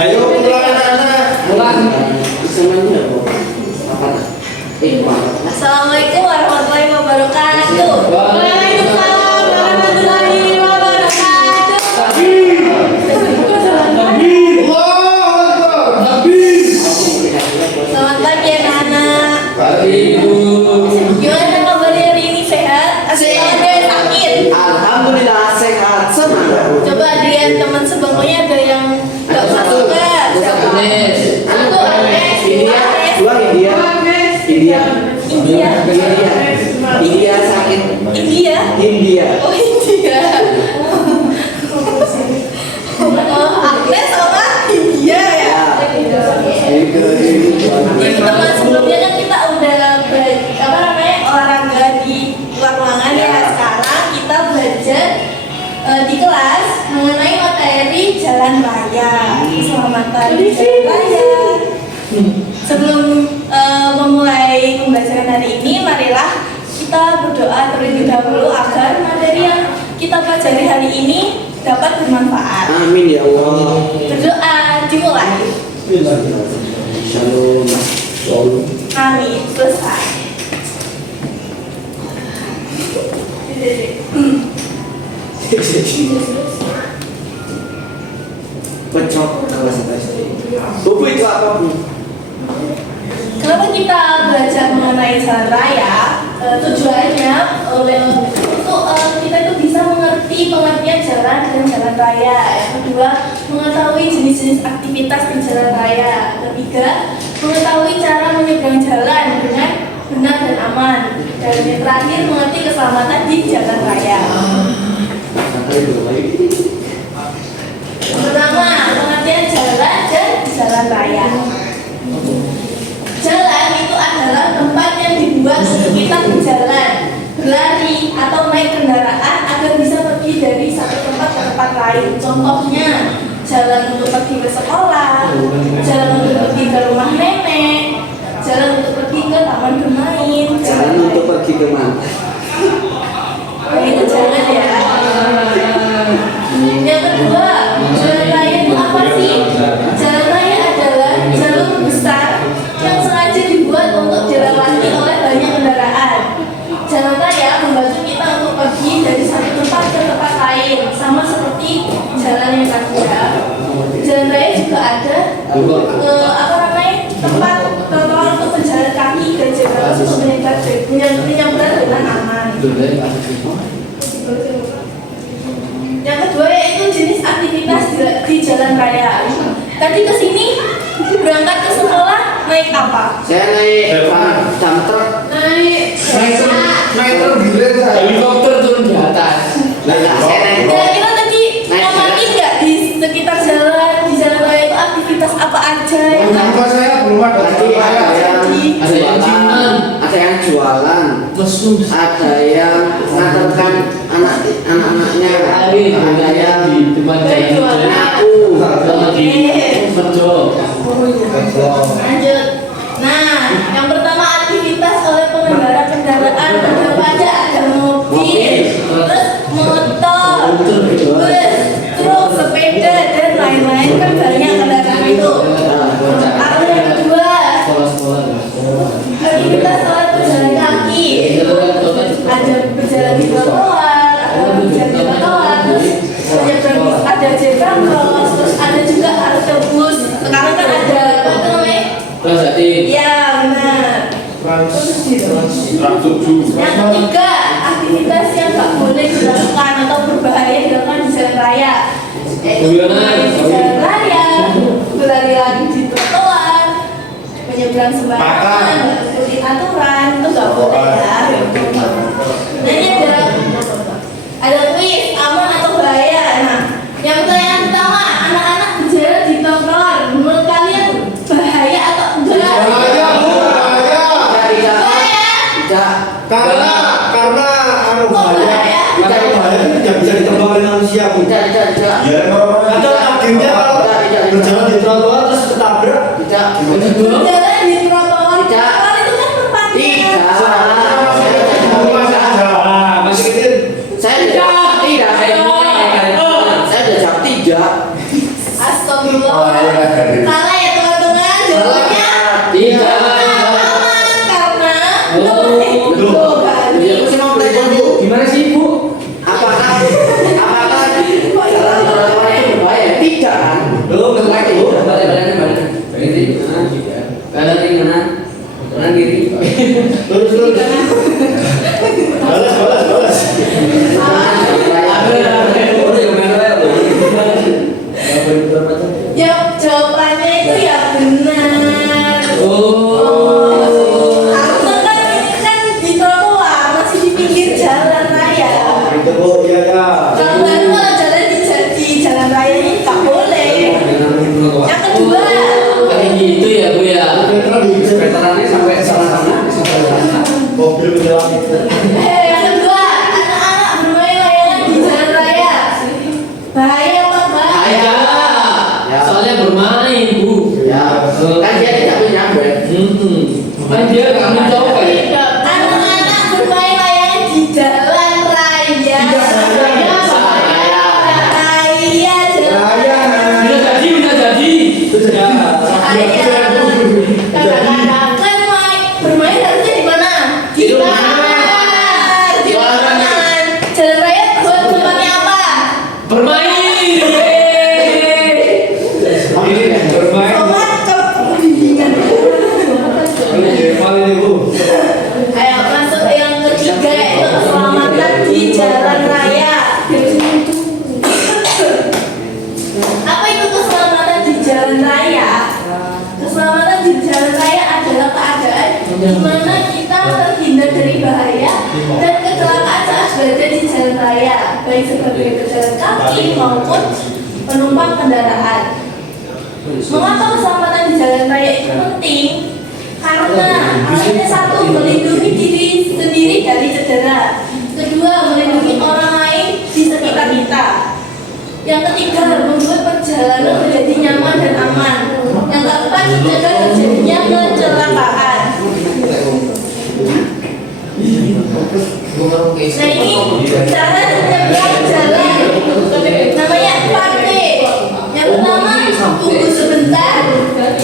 Ayo mulai anak-anak. Assalamualaikum warahmatullahi wabarakatuh. Waalaikumsalam warahmatullahi wabarakatuh. Selamat pagi anak-anak. Gimana kabarnya hari ini, sehat? Atau ada yang sakit? Alhamdulillah sehat, semangat. Coba lihat teman sebelumnya ada yang nggak usah suka. Satu Agnes, Dua India. India sakit. India. Oh India. Oh Agnes sama India ya. Jadi teman sebelumnya kan kita udah olahraga di luar ruangan ya. Sekarang kita belajar di kelas mengenai materi jalan raya, keselamatan di jalan raya. Sebelum memulai pembelajaran hari ini, marilah kita berdoa terlebih dahulu agar materi yang kita pelajari hari ini dapat bermanfaat. Amin ya Allah. Berdoa dimulai. Shalom. Amin. Selesai. Pecok kelas atas. Buku itu apa Bu? Kenapa kita belajar mengenai jalan raya? Tujuannya untuk kita itu bisa mengerti pengertian jalan dan jalan raya. Yang kedua, mengetahui jenis-jenis aktivitas di jalan raya. Ketiga, mengetahui cara menyeberang jalan dengan benar dan aman. Dan yang terakhir, mengerti keselamatan di jalan raya. Pertama, pengertian jalan dan jalan raya. Jalan itu adalah tempat yang dibuat untuk kita berjalan, berlari, atau naik kendaraan agar bisa pergi dari satu tempat ke tempat lain. Contohnya, jalan untuk pergi ke sekolah, jalan untuk pergi ke rumah nenek, jalan untuk pergi ke taman bermain. Jalan untuk pergi ke mana? Nah, itu jalan ya. Yang kedua, jalan raya itu apa sih? Jalan raya adalah jalur besar yang sengaja dibuat untuk dilewati oleh banyak kendaraan. Jalan raya membantu kita untuk pergi dari satu tempat ke tempat lain, sama seperti jalan yang tadi ya. Jalan raya juga ada tempat trotoar untuk berjalan kaki dan jalan untuk menyeberang dengan aman. Yang kedua yaitu jenis aktivitas di jalan raya. Tadi kesini berangkat ke sekolah naik apa? Saya naik dump truck. Naik truk gilet saya. Helikopter turun di atas. Saya naik. Kira-kira tadi ngamatin nggak di sekitar jalan di jalan raya itu aktivitas apa aja yang Kenapa saya belum ada Tadi ada yang jualan, ada yang ngantarkan anak-anaknya, ada yang di depan jalan. ngaku. Lanjut. Nah, yang pertama aktivitas oleh pengendara kendaraan apa aja? Ada mobil, terus motor, bus, truk, sepeda dan lain-lain kan banyak kendaraan itu. Lalu yang kedua, aktivitas oleh pejalan kaki. Ada berjalan di trotoar, terus ada zebra cross, terus ada juga halte bus. Sekarang kan ada apa itu namanya? Iya benar. Yang ketiga, aktivitas yang nggak boleh dilakukan atau berbahaya dilakukan di jalan raya, yaitu berlari di jalan raya, berlari di trotoar, menyeberang sembarangan, mengikuti aturan itu nggak boleh ya. Nah ini ada kuis aman atau bahaya. Nah, yang pertanyaan pertama, anak-anak berjalan di trotoar, menurut kalian bahaya atau enggak? Bahaya. Tidak. Karena bahaya. Karena bahaya itu tidak bisa ditebak oleh manusia Bu. Tidak. Ya, kadang akhirnya kalau berjalan di trotoar terus ketabrak. Tidak. Berjalan di trotoar, Tidak. trotoar itu kan tempatnya. Masih kecil. Saya tidak. Saya sudah jawab tidak. Astagfirullah. Salah ya teman-teman, jawabannya Tidak. aman karena Oh, Loh, kan. Ya, aku sih mau belajar Bu. Gimana sih Bu? Apakah jalan trotoar itu berbahaya? Tidak kan? Belum lagi. Balik. Kanan kiri kanan. Kanan kiri. Lurus. Balas. Jawabannya itu ya benar. Oh. Aku kan ini kan di trotoar, masih di pinggir jalan raya. Itu Bu, iya. Kalau baru kalau jalan di jalan raya ini tak boleh. Yang kedua, Kayak gitu ya Bu ya. Veterannya sampai sana. Mobil menyelam itu. yang kedua, anak-anak bermain layangan di jalan raya. Bahaya apa enggak? Ada. Soalnya bermain Bu. Ya, kan dia tidak punya brand. Kan dia nggak mencoba ya. Anak-anak bermain layangan di jalan raya. Raya, jalan Udah jadi. raya. Kan bermain harusnya di mana? Di kamar, di lapangan. Jalan raya buat tempatnya apa? Bermain. Bermain. Sobat kebimbingan. Paling Bu. Ayo masuk yang ketiga yaitu keselamatan di jalan raya. Apa itu keselamatan di jalan raya? Keselamatan di jalan raya adalah keadaan di mana kita terhindar dari bahaya dan kecelakaan saat berada di jalan raya, baik sebagai pejalan kaki maupun penumpang kendaraan. Mengapa keselamatan di jalan raya itu penting? Karena alasannya satu, melindungi diri sendiri dari cedera. Kedua, melindungi orang lain di sekitar kita. Yang ketiga, membuat perjalanan menjadi nyaman dan aman. Yang keempat, mencegah terjadinya kecelakaan. Nah ini cara menyeberang jalan, namanya 4T. Yang pertama, tunggu sebentar,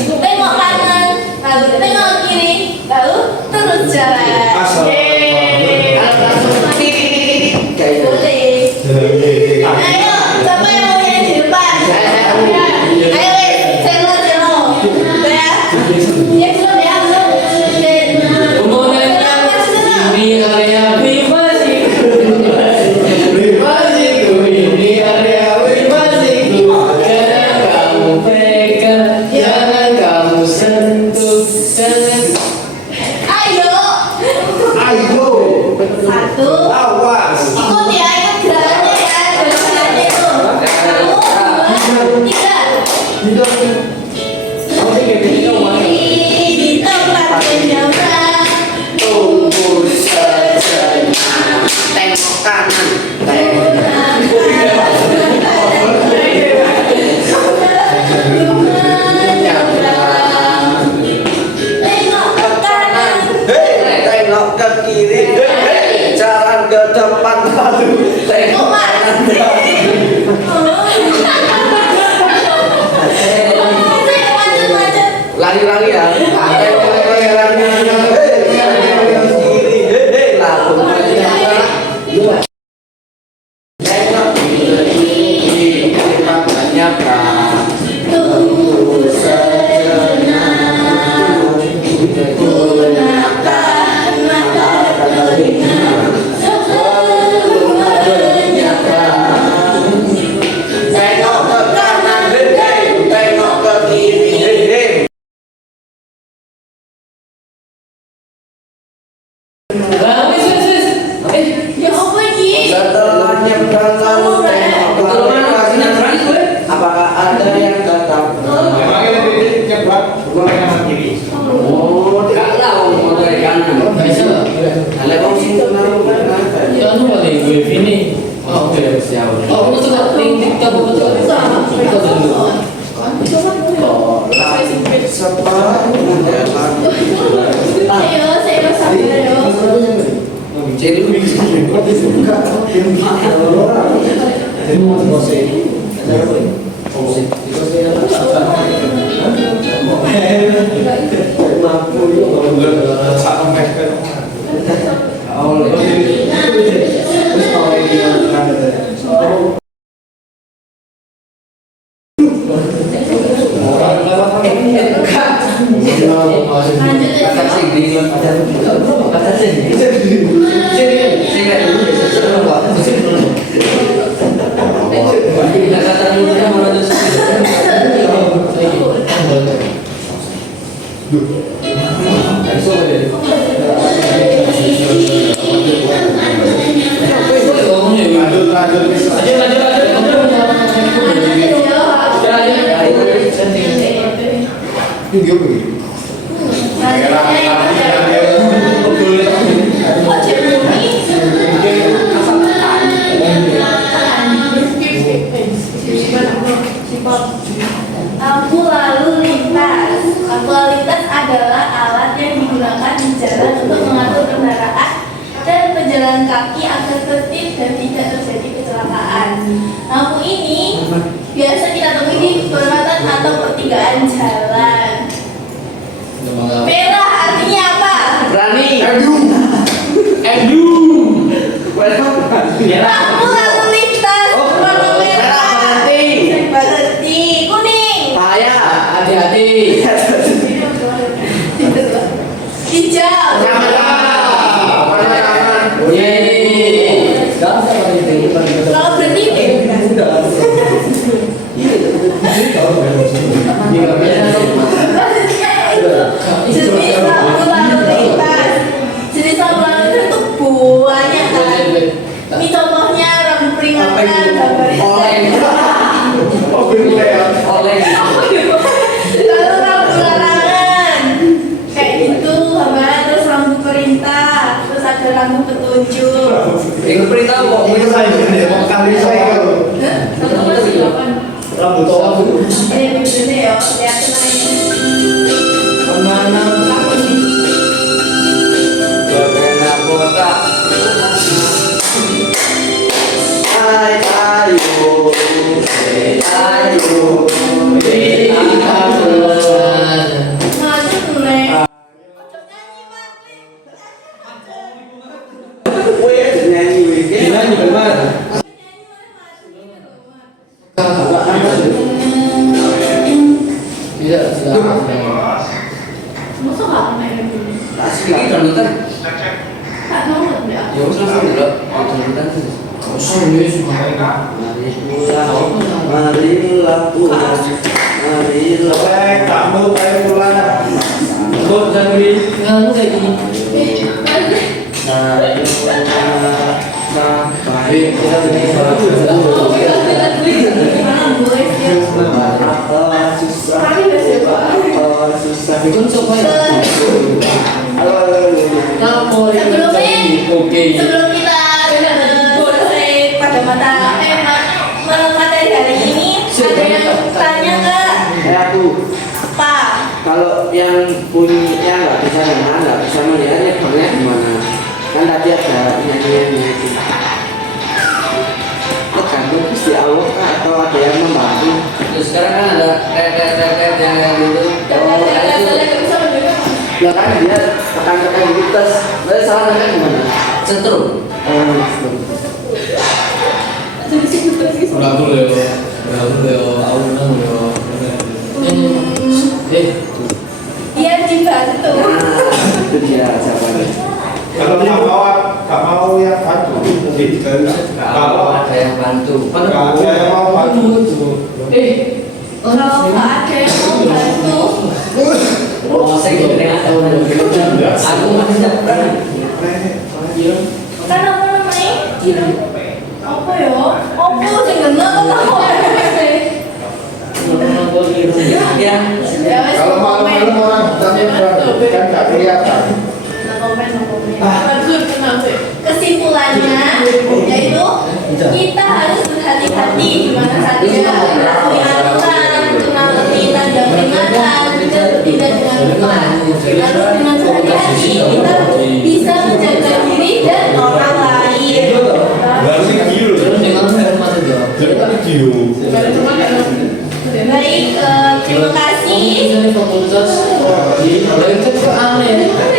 tengok kanan, lalu tengok kiri, lalu terus jalan. Yeay. Boleh. Ayo, siapa yang mau yang di depan? Ayo, celo. Udah ya? Ya, belum ya? Kemudiannya ini area privasiku. Ini area privasiku. Jangan kamu pegang, jangan kamu sentuh. Ayo. Satu. Awas. Ikut ya, ikut gerakannya ya. Gerakannya itu. 1, 2, 3. Di tempat menyeberang. Tunggu sejenak. Tengok kanan. Tengok ke kanan. Hei, tengok ke kiri. Hei, jalan ke depan lalu tengok kanan. Lari-lari ya. Tengok ke kanan. Hei, tengok ke kiri. Hei, lalu tengok ke kiri. Makanya Tunggu sejenak. Gunakan mata telinga sebelum menyeberang. tengok ke kanan. Hei, tengok ke kiri. Hei. Wis. Ya apa ini? Setelah nyebrang lalu tengok ke kanan. Apakah ada yang datang? Emangnya lebih nyebrang gua kanan kiri. Oh, tidak tahu mau dari kanan. Bisa. Kalau kamu situ naruh kanan. Ya anu kali gue ini. Oh, oke. Siap. Oh, kamu suka TikTok betul. TikTok dulu. Separuh Ayo, saya sabar ayo. jadi lu bisa Jadi mau ngosek. Ngosek. Lanjut ya. Kata sing di kata sing Lampu lalu lintas. Lampu lalu lintas adalah alat yang digunakan di jalan untuk mengatur kendaraan dan pejalan kaki agar tertib dan tidak terjadi kecelakaan. Lampu ini biasa kita temui di perempatan atau pertigaan jalan. Merah artinya apa? Berani. Lampu lalu lintas warna merah. Berhenti. Kuning. Bahaya. hati-hati. Hijau. Kalau berhenti jenis lampu lalu lintas. Jenis lampu lalu lintas itu banyak kan. Ini contohnya lampu peringatan, lalu lampu larangan kayak gitu, gambaran. Terus lampu perintah, terus ada lampu petunjuk. Ikut perintah kok. Satu masih 8. Rambut tua. Ini begini ya, lihat kenanya. Berbeda kota. Ayo, Maju mulai. Ojo nyanyi mati. wes nyanyi weekend. Nyanyi benar. Tidak, Masa gak main ini? Asli ini donutan. Tak mau enggak? Ya wes langsung dulu. Donutan. Marilah pulang. Marilah. Kamu kayak pulang. Kok jadi nganu kayak gini. Sampai Kita begini. Oh, kita duit. Gimana boleh sih? susah. Kami biasa Pak. Susah. Itu coba ya. Sebelum kita selesai pada materi hari ini, ada yang tanya nggak? Aku Apa? kalau yang punya nggak bisa dengar, nggak bisa melihat ya banyak gimana? Kan tadi ada nyanyiannya itu. Tergantung Gusti Allah atau ada yang membantu. Terus sekarang kan ada tet yang gitu. Nggak bisa mendengar. Ya kan dia tekan-tekan gitu terus, lalu salah kan gimana? Setrum. Udah dulu ya. Aku menang ya. Dia dibantu. Nah, itu dia jawabannya. Kalau nggak mau yang bantu, kalau Ada yang bantu. nggak ada yang mau bantu, Kalau nggak ada yang mau bantu, Oh, saya gitu dengan aku masih dapat. kan apa namanya? Apa ya? Apa sih bener apa? Ya, Ya wes. kalau malam-malam orang bertanya kan nggak kelihatan. Kesimpulannya yaitu kita harus berhati-hati di mana saja melampaui aturan, mengenali tanda peringatan, tidak dengan lupa. Lalu dengan berhati-hati kita bisa menjaga diri dan orang lain. Baik, terima kasih. Ini fakultas. Itu aneh.